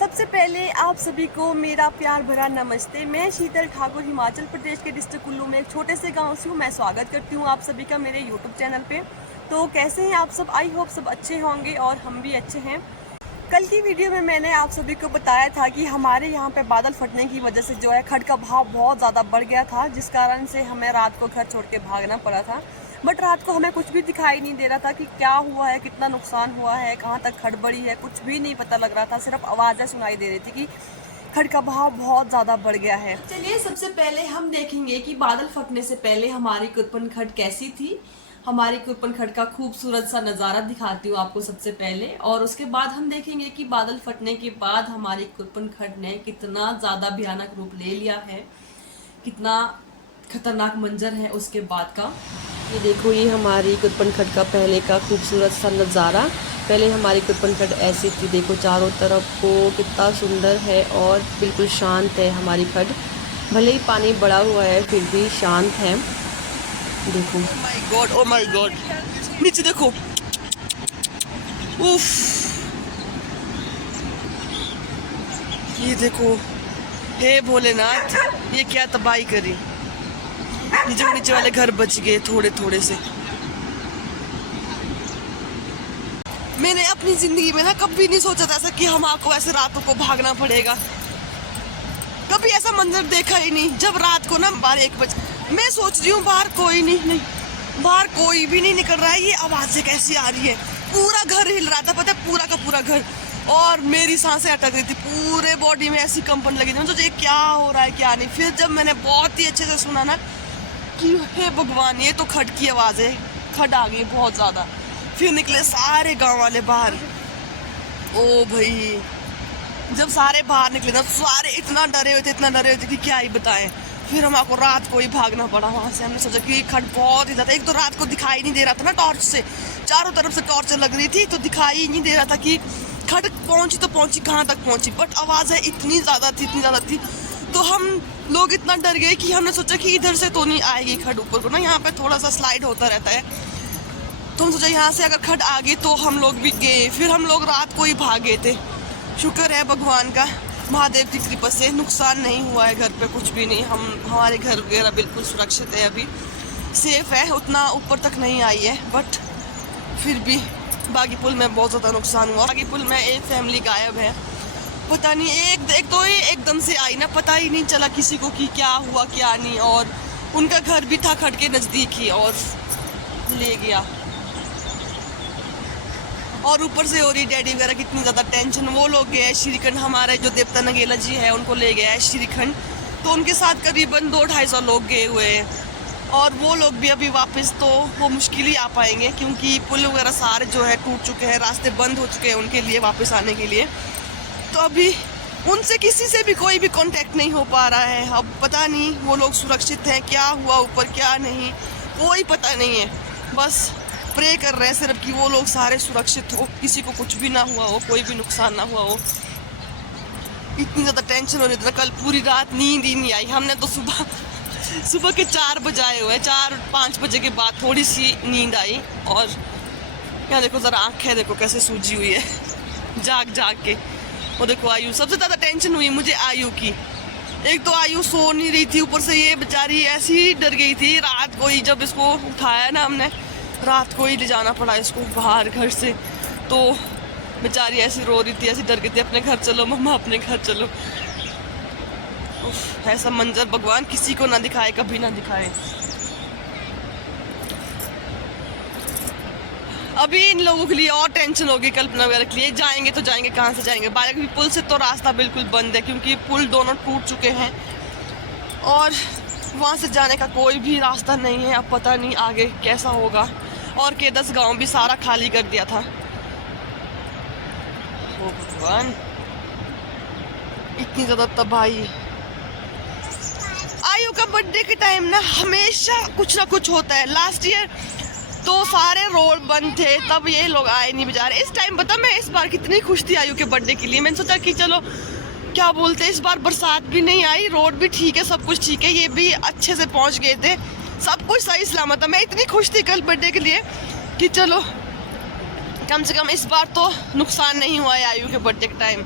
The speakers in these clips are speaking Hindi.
सबसे पहले आप सभी को मेरा प्यार भरा नमस्ते। मैं शीतल ठाकुर हिमाचल प्रदेश के डिस्ट्रिक्ट कुल्लू में एक छोटे से गांव से हूँ। मैं स्वागत करती हूँ आप सभी का मेरे यूट्यूब चैनल पे। तो कैसे हैं आप सब? आई होप सब अच्छे होंगे और हम भी अच्छे हैं। कल की वीडियो में मैंने आप सभी को बताया था कि हमारे यहाँ पे बादल फटने की वजह से जो है खड़ का भाव बहुत ज़्यादा बढ़ गया था, जिस कारण से हमें रात को घर छोड़ के भागना पड़ा था। बट रात को हमें कुछ भी दिखाई नहीं दे रहा था कि क्या हुआ है, कितना नुकसान हुआ है, कहाँ तक खड़ बढ़ी है, कुछ भी नहीं पता लग रहा था। सिर्फ आवाज़ें सुनाई दे रही थी कि खड़ का भाव बहुत ज़्यादा बढ़ गया है। चलिए सबसे पहले हम देखेंगे कि बादल फटने से पहले हमारी कुरपन खड़ कैसी थी। हमारी कुरपन खड़ का खूबसूरत सा नज़ारा दिखाती हूँ आपको सबसे पहले, और उसके बाद हम देखेंगे कि बादल फटने के बाद हमारी कुरपन खड़ ने कितना ज़्यादा भयानक रूप ले लिया है, कितना खतरनाक मंजर है उसके बाद का। ये देखो, ये हमारी कुरपन खड़ का पहले का खूबसूरत सा नज़ारा। पहले हमारी कुरपन खड़ ऐसी थी, देखो चारों तरफ को कितना सुंदर है और बिल्कुल शांत है हमारी खड़। भले ही पानी बड़ा हुआ है फिर भी शांत है। देखो, ओ माय गॉड, नीचे देखो, उफ, ये देखो, हे भोलेनाथ, ये क्या तबाही करी। नीचे वाले घर बच गए थोड़े थोड़े से। मैंने अपनी जिंदगी में ना कभी नहीं सोचा था ऐसा कि हम आपको ऐसे रातों को भागना पड़ेगा। कभी ऐसा मंजर देखा ही नहीं। जब रात को ना 12-1 बजे मैं सोच रही हूँ बाहर कोई नहीं, बाहर कोई भी नहीं निकल रहा है, ये आवाजें कैसी आ रही है। पूरा घर हिल रहा था, पता है, पूरा का पूरा घर, और मेरी सांसें अटक रही थी, पूरे बॉडी में ऐसी कंपन लगी थी। मैं सोचा क्या हो रहा है क्या नहीं। फिर जब मैंने बहुत ही अच्छे से सुना ना कि हे भगवान, ये तो खड़ की आवाज़ है, खड़ आ गई बहुत ज़्यादा। फिर निकले सारे गांव वाले बाहर। ओ भाई, जब सारे बाहर निकले ना, सारे इतना डरे हुए थे कि क्या ही बताएं। फिर हम आपको रात को ही भागना पड़ा वहाँ से। हमने सोचा कि खड़ बहुत ही ज़्यादा, एक तो रात को दिखाई नहीं दे रहा था ना टॉर्च से, चारों तरफ से टॉर्च लग रही थी तो दिखाई ही नहीं दे रहा था कि खड़ पहुँची तो पहुँची, कहाँ तक पहुँची। बट आवाज़ें इतनी ज़्यादा थी तो हम लोग इतना डर गए कि हमने सोचा कि इधर से तो नहीं आएगी खड़ ऊपर को ना, यहाँ पे थोड़ा सा स्लाइड होता रहता है, तो हम सोचा यहाँ से अगर खड़ आ गई तो हम लोग भी गए। फिर हम लोग रात को ही भाग गए थे। शुक्र है भगवान का, महादेव की कृपा से नुकसान नहीं हुआ है, घर पे कुछ भी नहीं। हमारे घर वगैरह बिल्कुल सुरक्षित है, अभी सेफ है, उतना ऊपर तक नहीं आई है। बट फिर भी बागी पुल में बहुत ज़्यादा नुकसान हुआ। बागी पुल में एक फैमिली गायब है, पता नहीं, एक तो ये एकदम से आई ना, पता ही नहीं चला किसी को कि क्या हुआ क्या नहीं। और उनका घर भी था खड़ के नज़दीक ही और ले गया। और ऊपर से और डैडी वगैरह कितनी ज़्यादा टेंशन। वो लोग गए श्रीखंड, हमारे जो देवता नगेला जी है उनको ले गया है श्रीखंड, तो उनके साथ करीबन 200-250 लोग गए हुए हैं। और वो लोग भी अभी वापस तो वो मुश्किल ही आ पाएंगे, क्योंकि पुल वगैरह सारे जो है टूट चुके हैं, रास्ते बंद हो चुके हैं उनके लिए वापस आने के लिए। तो अभी उनसे किसी से भी कोई भी कांटेक्ट नहीं हो पा रहा है। अब पता नहीं वो लोग सुरक्षित हैं, क्या हुआ ऊपर क्या नहीं, कोई पता नहीं है। बस प्रे कर रहे हैं सिर्फ कि वो लोग सारे सुरक्षित हो, किसी को कुछ भी ना हुआ हो, कोई भी नुकसान ना हुआ हो। इतनी ज़्यादा टेंशन हो रही थी ना, कल पूरी रात नींद ही नहीं आई। हमने तो सुबह के 4 बजाए हुए, 4-5 बजे के बाद थोड़ी सी नींद आई। और यहाँ देखो ज़रा, आँखें देखो कैसे सूजी हुई है जाग के। वो देखो आयु, सबसे ज़्यादा टेंशन हुई मुझे आयु की। एक तो आयु सो नहीं रही थी, ऊपर से ये बेचारी ऐसी ही डर गई थी। रात को ही जब इसको उठाया ना हमने, रात को ही ले जाना पड़ा इसको बाहर घर से, तो बेचारी ऐसी रो रही थी, ऐसी डर गई थी, अपने घर चलो मम्मा, अपने घर चलो। ऐसा मंजर भगवान किसी को ना दिखाए, कभी ना दिखाए। अभी इन लोगों के लिए और टेंशन होगी, कल्पना वगैरह के लिए। जाएंगे तो जाएंगे कहाँ से जाएंगे? बागी पुल से तो रास्ता बिल्कुल बंद है, क्योंकि पुल दोनों टूट चुके हैं और वहाँ से जाने का कोई भी रास्ता नहीं है। अब पता नहीं आगे कैसा होगा। और केदस गांव भी सारा खाली कर दिया था। ओ भगवान, इतनी ज़्यादा तबाही। आयु का बर्थडे के टाइम ना हमेशा कुछ ना कुछ होता है। लास्ट ईयर तो सारे रोड बंद थे, तब ये लोग आए नहीं बेचारे। इस टाइम पता, मैं इस बार कितनी खुश थी आयु के बर्थडे के लिए। मैंने सोचा कि चलो क्या बोलते हैं, इस बार बरसात भी नहीं आई, रोड भी ठीक है, सब कुछ ठीक है, ये भी अच्छे से पहुंच गए थे, सब कुछ सही सलामत था। मैं इतनी खुश थी कल बर्थडे के लिए कि चलो कम से कम इस बार तो नुकसान नहीं हुआ है आयु के बर्थडे के टाइम।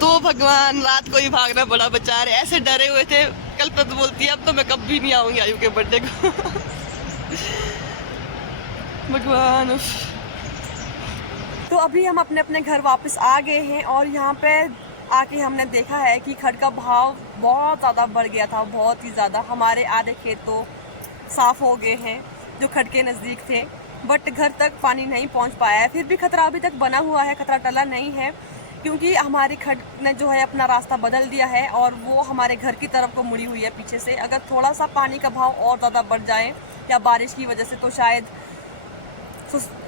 तो भगवान रात को ही भागना पड़ा, बेचारे ऐसे डरे हुए थे। कल्पना बोलती है अब तो मैं कभी नहीं आऊंगी आयु के बर्थडे को। भगवान। तो अभी हम अपने अपने घर वापस आ गए हैं और यहाँ पे आके हमने देखा है कि खड़ का भाव बहुत ज़्यादा बढ़ गया था, बहुत ही ज़्यादा। हमारे आधे खेत तो साफ़ हो गए हैं जो खड़ के नज़दीक थे, बट घर तक पानी नहीं पहुँच पाया है। फिर भी खतरा अभी तक बना हुआ है, खतरा टला नहीं है, क्योंकि हमारी खड़ ने जो है अपना रास्ता बदल दिया है और वो हमारे घर की तरफ को मुड़ी हुई है पीछे से। अगर थोड़ा सा पानी का भाव और ज़्यादा बढ़ जाए या बारिश की वजह से तो शायद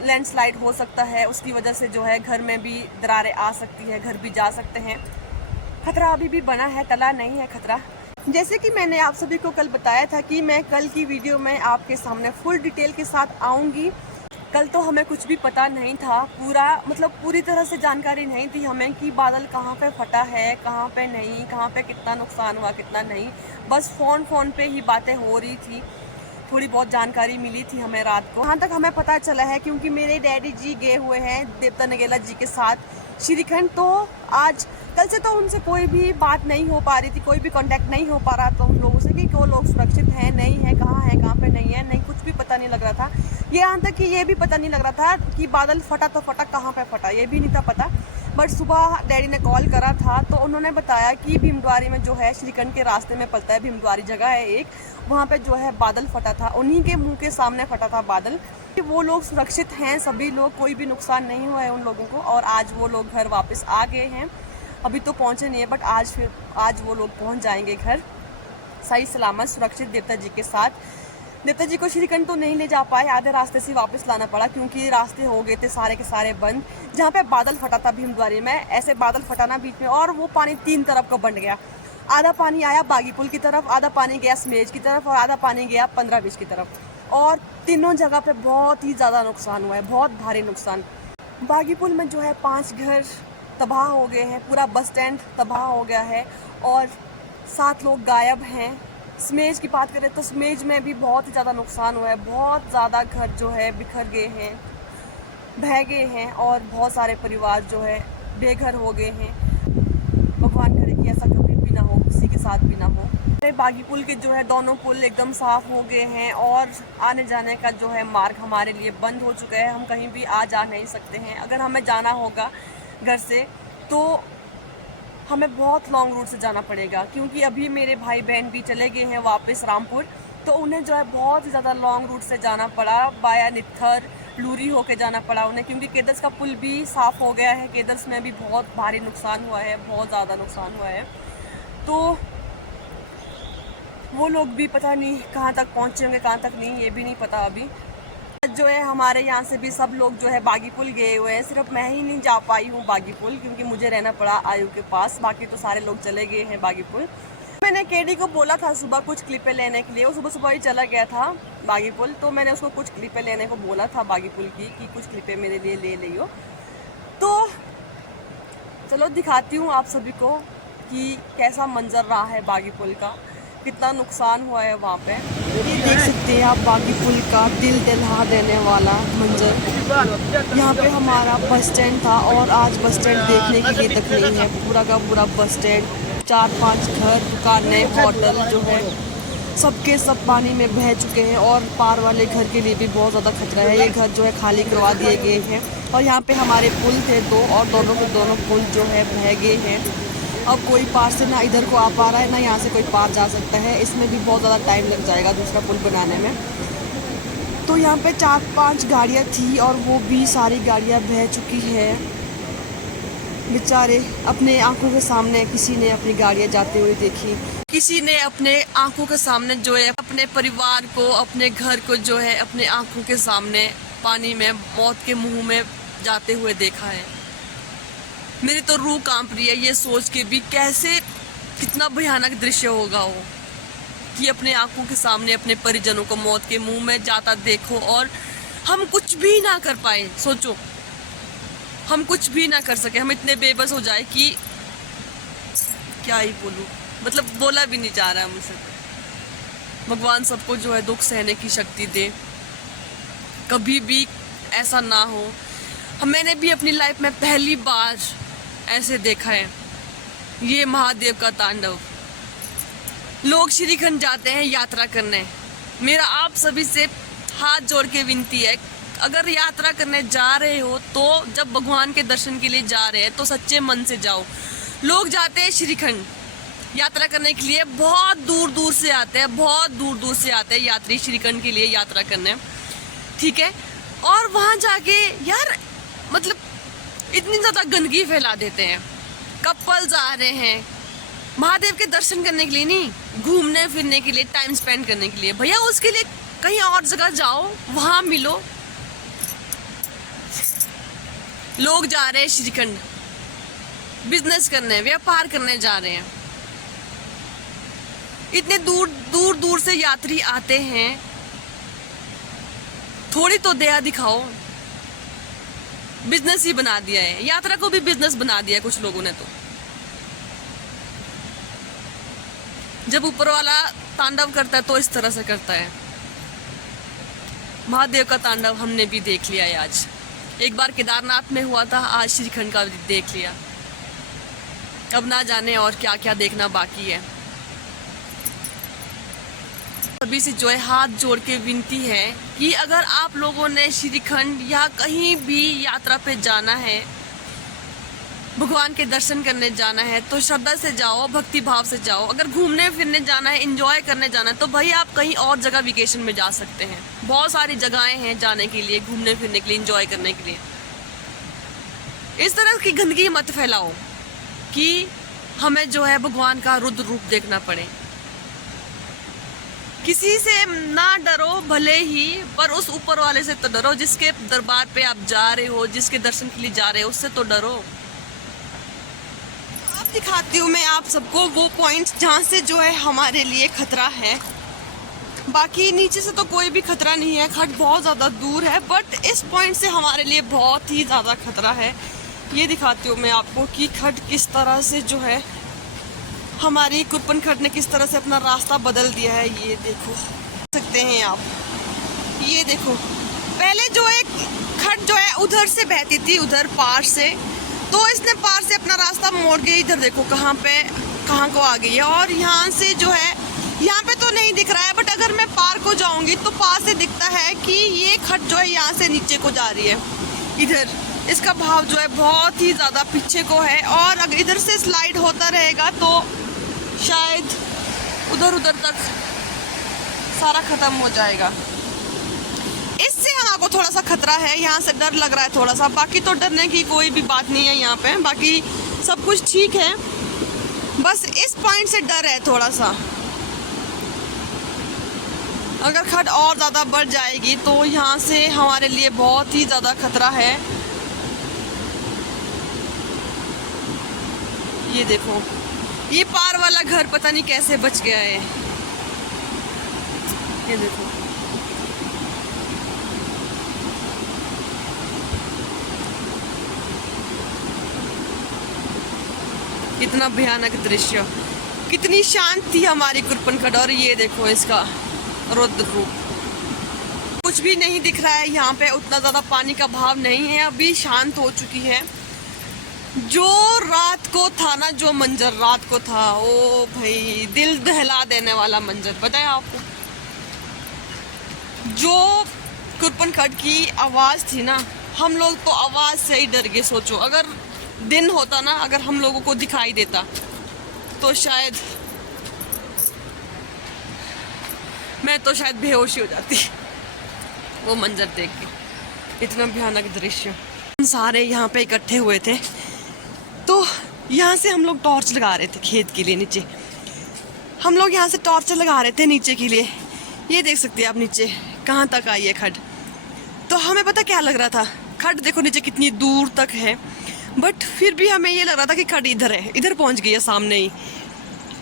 लैंडस्लाइड हो सकता है, उसकी वजह से जो है घर में भी दरारें आ सकती है, घर भी जा सकते हैं। खतरा अभी भी बना है, टला नहीं है खतरा। जैसे कि मैंने आप सभी को कल बताया था कि मैं कल की वीडियो में आपके सामने फुल डिटेल के साथ आऊँगी। कल तो हमें कुछ भी पता नहीं था, पूरी तरह से जानकारी नहीं थी हमें कि बादल कहाँ पे फटा है, कहाँ पे नहीं, कहाँ पे कितना नुकसान हुआ कितना नहीं। बस फ़ोन पे ही बातें हो रही थी, थोड़ी बहुत जानकारी मिली थी हमें रात को। यहाँ तक हमें पता चला है क्योंकि मेरे डैडी जी गए हुए हैं देवता नगेला जी के साथ श्रीखंड। तो आज कल से तो उनसे कोई भी बात नहीं हो पा रही थी, कोई भी कांटेक्ट नहीं हो पा रहा था उन लोगों से कि वो लोग सुरक्षित हैं नहीं है, कहाँ पे नहीं है, नहीं कुछ भी पता नहीं लग रहा था। यहाँ तक कि ये भी पता नहीं लग रहा था कि बादल फटा तो फटा, कहाँ पे फटा ये भी नहीं था पता। बट सुबह डैडी ने कॉल करा था तो उन्होंने बताया कि भीमद्वारी में जो है श्रीखंड के रास्ते में पड़ता है, भीमद्वारी जगह है एक, वहाँ पे जो है बादल फटा था, उन्हीं के मुंह के सामने फटा था बादल। वो लोग सुरक्षित हैं सभी लोग, कोई भी नुकसान नहीं हुआ है उन लोगों को और आज वो लोग घर वापस आ गए हैं। अभी तो पहुँचे नहीं है बट आज वो लोग पहुँच जाएंगे घर सही सलामत सुरक्षित देवता जी के साथ। देवता जी को श्रीखंड तो नहीं ले जा पाए, आधे रास्ते से वापस लाना पड़ा क्योंकि रास्ते हो गए थे सारे के सारे बंद। जहाँ पे बादल फटा था भीमद्वारी में, ऐसे बादल फटा ना बीच में और वो पानी 3 तरफ का बंट गया। आधा पानी आया बागी पुल की तरफ, आधा पानी गया स्मेज की तरफ और आधा पानी गया 15-20 की तरफ। और तीनों जगह पे बहुत ही ज़्यादा नुकसान हुआ है, बहुत भारी नुकसान। बागी पुल में जो है 5 घर तबाह हो गए हैं, पूरा बस स्टैंड तबाह हो गया है और 7 लोग गायब हैं। स्मेज की बात करें तो स्मेज में भी बहुत ही ज़्यादा नुकसान हुआ है, बहुत ज़्यादा घर जो है बिखर गए हैं, बह गए हैं और बहुत सारे परिवार जो है बेघर हो गए हैं। भगवान करे कि ऐसा कभी भी ना हो, किसी के साथ भी ना हो। बागी पुल के जो है दोनों पुल एकदम साफ़ हो गए हैं और आने जाने का जो है मार्ग हमारे लिए बंद हो चुका है, हम कहीं भी आ जा नहीं सकते हैं। अगर हमें जाना होगा घर से तो हमें बहुत लॉन्ग रूट से जाना पड़ेगा क्योंकि अभी मेरे भाई बहन भी चले गए हैं वापस रामपुर, तो उन्हें जो है बहुत ही ज़्यादा लॉन्ग रूट से जाना पड़ा, बाया नित्थर लूरी होके जाना पड़ा उन्हें, क्योंकि केदर्स का पुल भी साफ़ हो गया है। केदर्स में भी बहुत भारी नुकसान हुआ है, बहुत ज़्यादा नुकसान हुआ है। तो वो लोग भी पता नहीं कहाँ तक पहुँचे होंगे, कहाँ तक नहीं, ये भी नहीं पता अभी। जो है हमारे यहाँ से भी सब लोग जो है बागी पुल गए हुए हैं, सिर्फ मैं ही नहीं जा पाई हूँ बागी पुल क्योंकि मुझे रहना पड़ा आयु के पास, बाकी तो सारे लोग चले गए हैं बागी पुल। मैंने केडी को बोला था सुबह कुछ क्लिपें लेने के लिए, वो सुबह ही चला गया था बागी पुल, तो मैंने उसको कुछ क्लिपें लेने को बोला था बागी पुल की कि कुछ क्लिपें मेरे लिए ले लियो। तो चलो दिखाती हूँ आप सभी को कि कैसा मंजर रहा है बागी पुल का, कितना नुकसान हुआ है वहाँ पे। ये देख सकते हैं आप बागी पुल का दिल दहला देने वाला मंजर। यहाँ पे हमारा बस स्टैंड था और आज बस स्टैंड देखने की लिए तक नहीं है, पूरा का पूरा बस स्टैंड, 4-5 घर, दुकानें, होटल जो है सबके सब पानी में बह चुके हैं और पार वाले घर के लिए भी बहुत ज़्यादा खतरा है। ये घर जो है खाली करवा दिए गए हैं और यहाँ पे हमारे पुल थे 2 और दोनों के दोनों पुल जो है बह गए हैं। अब कोई पार से ना इधर को आ पा रहा है ना यहाँ से कोई पार जा सकता है, इसमें भी बहुत ज़्यादा टाइम लग जाएगा दूसरा पुल बनाने में। तो यहाँ पे 4-5 गाड़ियाँ थी और वो भी सारी गाड़ियाँ बह चुकी है। बेचारे अपने आंखों के सामने किसी ने अपनी गाड़ियाँ जाते हुए देखी, किसी ने अपने आंखों के सामने जो है अपने परिवार को, अपने घर को जो है अपने आंखों के सामने पानी में मौत के मुंह में जाते हुए देखा है। मेरी तो रूह कांप रही है ये सोच के भी, कैसे कितना भयानक दृश्य होगा वो कि अपने आंखों के सामने अपने परिजनों को मौत के मुंह में जाता देखो और हम कुछ भी ना कर पाए। सोचो हम कुछ भी ना कर सके, हम इतने बेबस हो जाए कि क्या ही बोलूं, मतलब बोला भी नहीं जा रहा है मुझसे। भगवान सबको जो है दुख सहने की शक्ति दे, कभी भी ऐसा ना हो। मैंने भी अपनी लाइफ में पहली बार ऐसे देखा है ये महादेव का तांडव। लोग श्रीखंड जाते हैं यात्रा करने। मेरा आप सभी से हाथ जोड़ के विनती है, अगर यात्रा करने जा रहे हो तो जब भगवान के दर्शन के लिए जा रहे हैं तो सच्चे मन से जाओ। लोग जाते हैं श्रीखंड यात्रा करने के लिए, बहुत दूर दूर से आते हैं, बहुत दूर दूर से आते हैं यात्री श्रीखंड के लिए यात्रा करने, ठीक है। और वहाँ जाके यार मतलब इतनी ज़्यादा गंदगी फैला देते हैं। कपल्स आ रहे हैं महादेव के दर्शन करने के लिए नहीं, घूमने फिरने के लिए, टाइम स्पेंड करने के लिए। भैया उसके लिए कहीं और जगह जाओ, वहाँ मिलो। लोग जा रहे हैं श्रीखंड बिजनेस करने, व्यापार करने जा रहे हैं। इतने दूर दूर दूर से यात्री आते हैं, थोड़ी तो दया दिखाओ। बिजनेस ही बना दिया है, यात्रा को भी बिजनेस बना दिया है कुछ लोगों ने। तो जब ऊपर वाला तांडव करता है तो इस तरह से करता है। महादेव का तांडव हमने भी देख लिया है आज। एक बार केदारनाथ में हुआ था, आज श्रीखंड का भी देख लिया। अब ना जाने और क्या क्या देखना बाकी है। सभी से जो है हाथ जोड़ के विनती है कि अगर आप लोगों ने श्रीखंड या कहीं भी यात्रा पे जाना है, भगवान के दर्शन करने जाना है, तो श्रद्धा से जाओ, भक्ति भाव से जाओ। अगर घूमने फिरने जाना है, एंजॉय करने जाना है, तो भाई आप कहीं और जगह वेकेशन में जा सकते हैं। बहुत सारी जगहें हैं जाने के लिए, घूमने फिरने के लिए, एंजॉय करने के लिए। इस तरह की गंदगी मत फैलाओ कि हमें जो है भगवान का रुद्र रूप देखना पड़े। किसी से ना डरो भले ही, पर उस ऊपर वाले से तो डरो, जिसके दरबार पे आप जा रहे हो, जिसके दर्शन के लिए जा रहे हो, उससे तो डरो। अब दिखाती हूँ मैं आप सबको वो पॉइंट्स जहाँ से जो है हमारे लिए खतरा है। बाकी नीचे से तो कोई भी खतरा नहीं है, खड्ड बहुत ज़्यादा दूर है, बट इस पॉइंट से हमारे लिए बहुत ही ज़्यादा खतरा है। ये दिखाती हूँ मैं आपको कि खड्ड किस तरह से जो है हमारी कुरपन खड्ड ने किस तरह से अपना रास्ता बदल दिया है। ये देखो सकते हैं आप, ये देखो। पहले जो है खड्ड जो है उधर से बहती थी, उधर पार से, तो इसने पार से अपना रास्ता मोड़ के इधर देखो कहाँ को आ गई है। और यहाँ से जो है, यहाँ पे तो नहीं दिख रहा है, बट अगर मैं पार को जाऊँगी तो पार से दिखता है कि ये खड्ड जो है यहाँ से नीचे को जा रही है। इधर इसका भाव जो है बहुत ही ज़्यादा पीछे को है, और अगर इधर से स्लाइड होता रहेगा तो शायद उधर तक सारा ख़त्म हो जाएगा। इससे हमको थोड़ा सा खतरा है, यहाँ से डर लग रहा है थोड़ा सा। बाकी तो डरने की कोई भी बात नहीं है यहाँ पे, बाकी सब कुछ ठीक है। बस इस पॉइंट से डर है थोड़ा सा। अगर खड्ड और ज़्यादा बढ़ जाएगी तो यहाँ से हमारे लिए बहुत ही ज़्यादा खतरा है। ये देखो, ये पार वाला घर पता नहीं कैसे बच गया है। ये देखो, कितना भयानक दृश्य, कितनी शांत थी हमारी कुरपन खड्ड, और ये देखो इसका रुद्र रूप। कुछ भी नहीं दिख रहा है यहाँ पे, उतना ज़्यादा पानी का भाव नहीं है, अभी शांत हो चुकी है। जो रात को था ना, जो मंजर रात को था, ओ भाई दिल दहला देने वाला मंजर। बताया आपको, जो कुरपन खड्ड की आवाज़ थी ना, हम लोग तो आवाज़ से ही डर गए। सोचो अगर दिन होता ना, अगर हम लोगों को दिखाई देता तो शायद मैं तो शायद बेहोशी हो जाती वो मंजर देख के। इतना भयानक दृश्य। सारे यहाँ पे इकट्ठे हुए थे, तो यहाँ से हम लोग टॉर्च लगा रहे थे खेत के लिए। नीचे हम लोग यहाँ से टॉर्च लगा रहे थे नीचे के लिए। ये देख सकते हैं आप नीचे कहाँ तक आई है खड्ड। तो हमें पता क्या लग रहा था, खड्ड देखो नीचे कितनी दूर तक है, बट फिर भी हमें ये लग रहा था कि खड्ड इधर है, इधर पहुँच गई है सामने ही।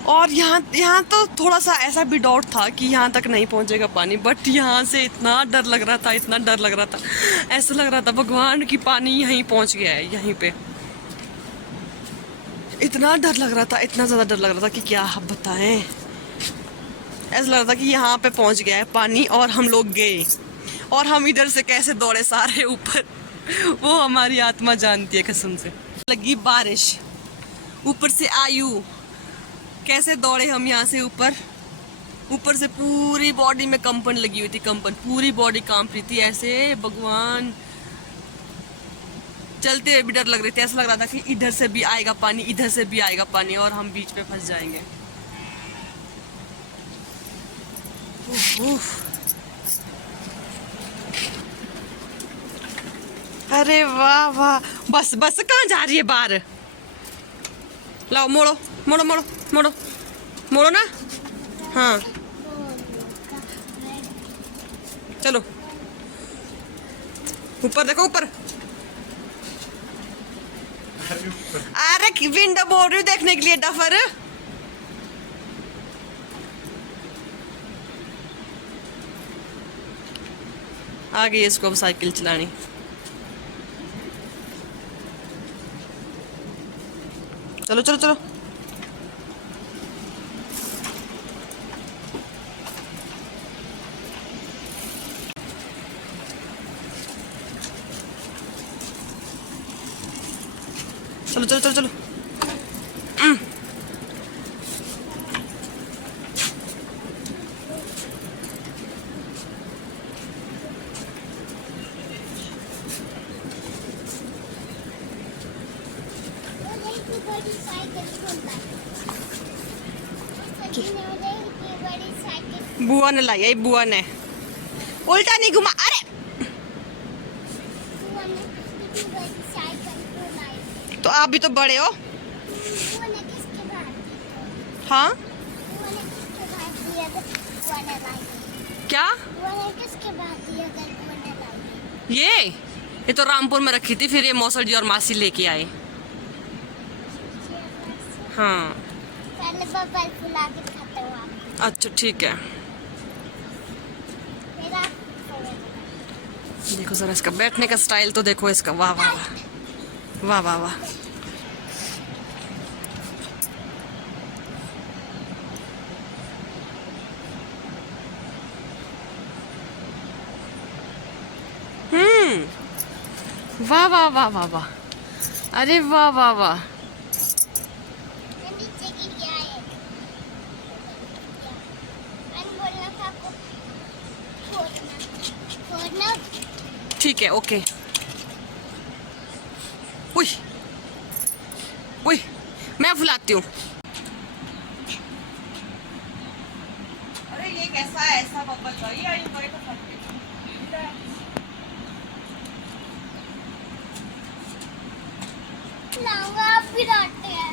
और यहाँ तो थोड़ा सा ऐसा भी डाउट था कि यहाँ तक नहीं पहुँचेगा पानी, बट यहाँ से इतना डर लग रहा था, इतना डर लग रहा था, ऐसा लग रहा था भगवान की पानी यहीं पहुँच गया है, यहीं पे। इतना डर लग रहा था, इतना ज़्यादा डर लग रहा था कि क्या आप बताएं। ऐसा लग रहा था कि यहाँ पे पहुँच गया है पानी, और हम लोग गए, और हम इधर से कैसे दौड़े सारे ऊपर, वो हमारी आत्मा जानती है कसम से। लगी बारिश, ऊपर से आयु, कैसे दौड़े हम यहाँ से ऊपर। ऊपर से पूरी बॉडी में कंपन लगी हुई थी, कंपन, पूरी बॉडी कांप रही थी ऐसे। भगवान, चलते हुए भी डर लग रही थी, ऐसा लग रहा था कि इधर से भी आएगा पानी, इधर से भी आएगा पानी और हम बीच में फंस जाएंगे। अरे वाह वाह, बस बस कहाँ जा रही है बाहर। लाओ मोड़ो मोड़ो मोड़ो मोड़ो मोड़ो ना। हाँ चलो ऊपर देखो, ऊपर। अरे विंडो बोल रही हूँ देखने के लिए, डफर। आ गई इसको अब साइकिल चलानी। चलो चलो चलो। चलो चलो चलो चलो। बुआ ने लाई है, बुआ ने। उल्टा नहीं घुमा। अरे तो आप भी तो बड़े हो। हाँ क्या ये तो रामपुर में रखी थी, फिर ये मौसल जी और मासी लेके आए। हाँ अच्छा ठीक है। देखो जरा इसका बैठने का स्टाइल तो देखो इसका, वाह वाह वाह वाह वाह वाह। वाह वाह वाह वाह वाह, अरे वाह वाह वाह। ठीक है ओके। उई उई, मैं फुलाती हूँ। अरे ये कैसा है, ऐसा बब्बल का ये आई तो लाऊंगा, आप भी डांटते हैं।